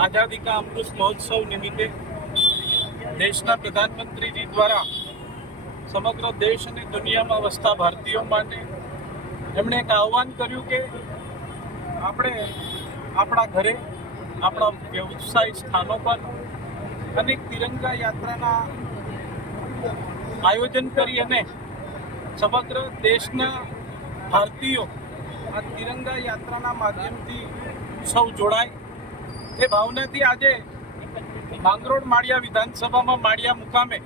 आजादी का अमृत महोत्सव निमित्ते देशना प्रधानमंत्रीजी द्वारा समग्र देश और दुनिया में वसता भारतीयों माटे एमणे एक आह्वान कर्યું કે આપણે આપણા ઘરે આપણા વ્યવસાય સ્થાનો પર અનેક તિરંગા યાત્રાના આયોજન કરી અને સમગ્ર દેશના ભારતીયો આ તિરંગા યાત્રાના માધ્યમથી સૌ જોડાય એ ભાવનાથી આજે માંગરોળ માળિયા વિધાનસભામાં માળિયા મુકામે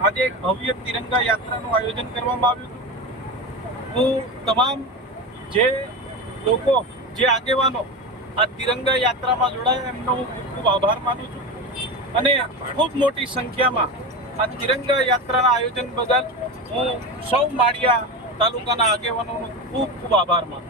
આજે એક ભવ્ય તિરંગા યાત્રાનું આયોજન કરવામાં આવ્યું હતું। હું તમામ જે લોકો જે આગેવાનો આ તિરંગા યાત્રામાં જોડાયા એમનો હું ખૂબ ખૂબ આભાર માનું છું અને ખૂબ મોટી સંખ્યામાં આ તિરંગા યાત્રાના આયોજન બદલ હું સૌ માળિયા તાલુકાના આગેવાનોનો ખૂબ ખૂબ આભાર માનું છું।